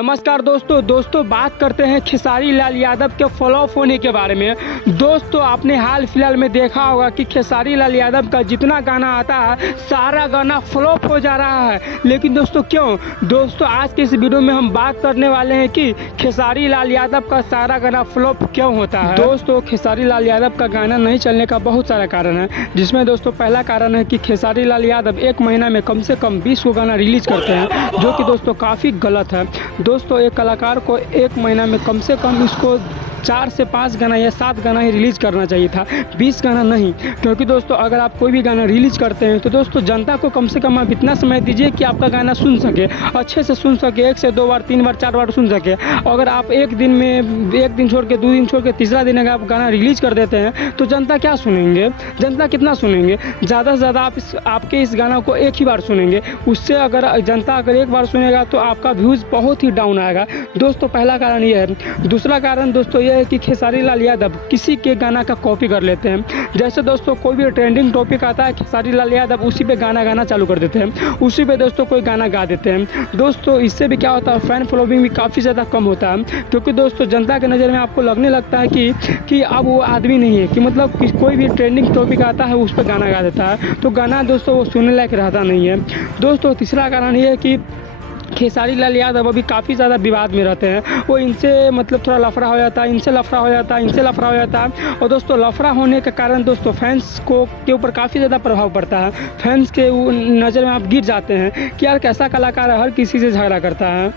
नमस्कार दोस्तों बात करते हैं खेसारी लाल यादव के फ्लॉप होने के बारे में। दोस्तों आपने हाल फिलहाल में देखा होगा कि खेसारी लाल यादव का जितना गाना आता है सारा गाना फ्लॉप हो जा रहा है। लेकिन दोस्तों क्यों? दोस्तों आज के इस वीडियो में हम बात करने वाले हैं कि खेसारी लाल यादव का सारा गाना फ्लॉप क्यों होता है। दोस्तों खेसारी लाल यादव का गाना नहीं चलने का बहुत सारा कारण है, जिसमें दोस्तों पहला कारण है कि खेसारी लाल यादव एक महीना में कम से कम 20 को गाना रिलीज करते हैं, जो कि दोस्तों काफ़ी गलत है। दोस्तों एक कलाकार को एक महीना में कम से कम इसको 4 से 5 गाना या 7 गाना ही रिलीज करना चाहिए था, 20 गाना नहीं। क्योंकि दोस्तों अगर आप कोई भी गाना रिलीज करते हैं तो दोस्तों जनता को कम से कम आप इतना समय दीजिए कि आपका गाना सुन सके, अच्छे से सुन सके, 1 से 2 बार 3 बार 4 बार सुन सके। अगर आप एक दिन छोड़ के 2 दिन छोड़ के तीसरा दिन अगर आप गाना रिलीज कर देते हैं तो जनता क्या सुनेंगे, जनता कितना सुनेंगे? ज़्यादा से ज़्यादा आपके इस गाना को एक ही बार सुनेंगे। उससे अगर जनता एक बार सुनेगा तो आपका व्यूज़ बहुत ही डाउन आएगा। दोस्तों पहला कारण ये है। दूसरा कारण दोस्तों ये है कि खेसारी लाल यादव किसी के गाना का कॉपी कर लेते हैं। जैसे दोस्तों कोई भी ट्रेंडिंग टॉपिक आता है, खेसारी लाल यादव उसी पे गाना चालू कर देते हैं, उसी पे दोस्तों कोई गाना गा देते हैं। दोस्तों इससे भी क्या होता है, फैन फॉलोइंग भी काफ़ी ज़्यादा कम होता है। क्योंकि दोस्तों जनता के नज़र में आपको लगने लगता है कि अब वो आदमी नहीं है, कि मतलब कि कोई भी ट्रेंडिंग टॉपिक आता है उस पर गाना गा देता है, तो गाना दोस्तों वो सुनने लायक रहता नहीं है। दोस्तों तीसरा कारण ये है कि खेसारी लाल यादव अभी काफ़ी ज़्यादा विवाद में रहते हैं। वो इनसे मतलब थोड़ा लफड़ा हो जाता है, इनसे लफड़ा हो जाता है, इनसे लफड़ा हो जाता है। और दोस्तों लफड़ा होने के कारण दोस्तों फैंस के ऊपर काफ़ी ज़्यादा प्रभाव पड़ता है। फैंस के नज़र में आप गिर जाते हैं कि यार कैसा कलाकार है, हर किसी से झगड़ा करता है।